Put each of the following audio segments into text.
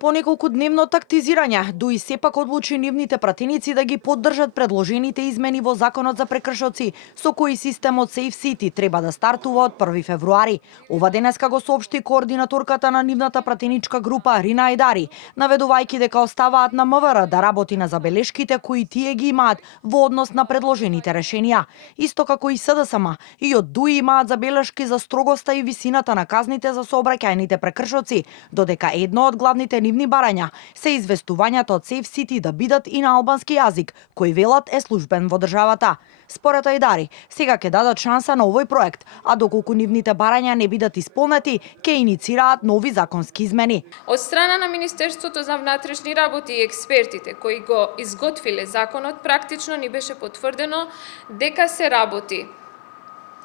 По неколку дневно тактизирање, ДУИ сепак одлучи нивните пратеници да ги поддржат предложените измени во Законот за прекршоци, со кои системот Safe City треба да стартува од 1 февруари. Ова денеска го соопшти координаторката на нивната пратеничка група Рина Айдари, наведувајќи дека оставаат на МВР да работи на забелешките кои тие ги имаат во однос на предложените решенија. Исто како и СДСМ, и од ДУИ имаат забелешки за строгоста и висината на казните за сообраќајните прекршоци, додека едно од главните нивни барања се известувањата од Safe City да бидат и на албански јазик, кој велат е службен во државата. Според Айдари, сега ќе дадат шанса на овој проект, а доколку нивните барања не бидат исполнети, ќе иницираат нови законски измени. Од страна на Министерството за внатрешни работи и експертите кои го изготвиле законот, практично ни беше потврдено дека се работи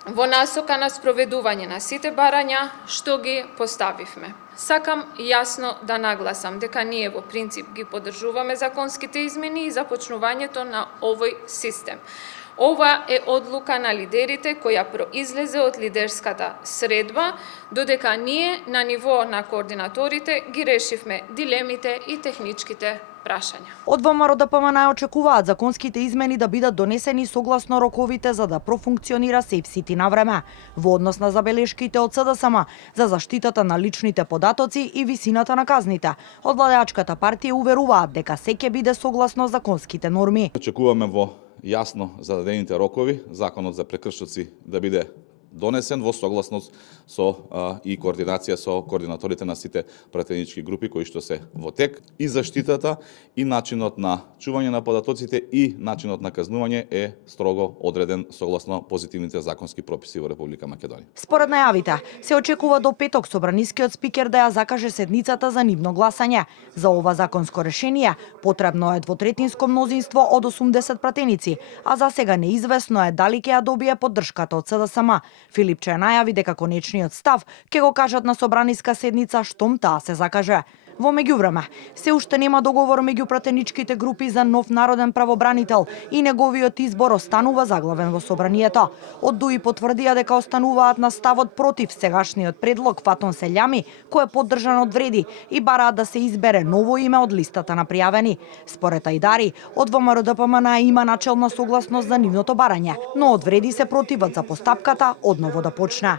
во насока на спроведување на сите барања што ги поставивме. Сакам јасно да нагласам дека ние во принцип ги поддржуваме законските измени и започнувањето на овој систем. Ова е одлука на лидерите која произлезе од лидерската средба, додека ние на ниво на координаторите ги решивме дилемите и техничките прашања. Од ВМРО ДПМН очекуваат законските измени да бидат донесени согласно роковите за да профункционира Safe City на време. Во однос на забелешките од СДСМ за заштитата на личните податоци и висината на казните, од владеачката партија уверуваат дека се ќе биде согласно законските норми. Очекуваме во јасно зададените рокови законот за прекршоци да биде донесен во согласност со и координација со координаторите на сите пратенички групи кои што се во тек, и заштитата и начинот на чување на податоците и начинот на казнување е строго одреден согласно позитивните законски прописи во Република Македонија. Според најавите, се очекува до петок собранискиот спикер да ја закаже седницата за нивно гласање. За ова законско решение потребно е двотретинско мнозинство од 80 пратеници, а за сега неизвестно е дали ќе ја добие поддршката од СДСМ. Филипче најави дека конечниот став ќе го кажат на собраниска седница штом таа се закаже. Во меѓувреме, се уште нема договор меѓу пратеничките групи за нов народен правобранител и неговиот избор останува заглавен во собранието. Од ДУИ потврдија дека остануваат на ставот против сегашниот предлог Фатон Селјами, кој е поддржан од Вреди, и бараат да се избере ново име од листата на пријавени. Според Айдари, од ВМРО ДПМН има начелна согласност за нивното барање, но од Вреди се противат за постапката одново да почне.